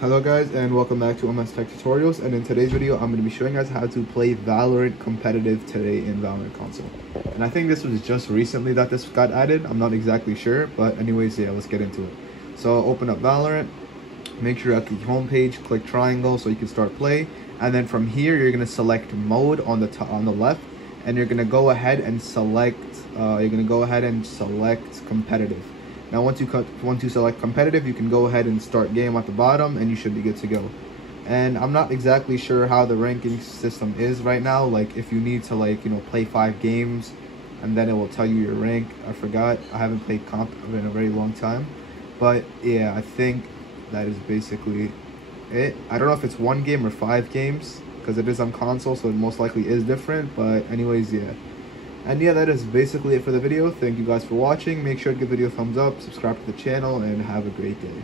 Hello guys, and welcome back to MS Tech Tutorials, and in today's video I'm going to be showing you guys how to play Valorant competitive today in Valorant console. And I think this was just recently that this got added. I'm not exactly sure, but anyways, yeah, let's get into it. So open up Valorant, make sure you're at the home page, click triangle so you can start play, and then from here you're going to select mode on the left, and you're going to go ahead and select competitive. Now once you select competitive, you can go ahead and start game at the bottom and you should be good to go. And I'm not exactly sure how the ranking system is right now, like if you need to play 5 games and then it will tell you your rank. I forgot, I haven't played comp in a very long time, but yeah, I think that is basically it. I don't know if it's 1 game or 5 games because it is on console, so it most likely is different, but anyways, yeah. And yeah, that is basically it for the video. Thank you guys for watching. Make sure to give the video a thumbs up, subscribe to the channel, and have a great day.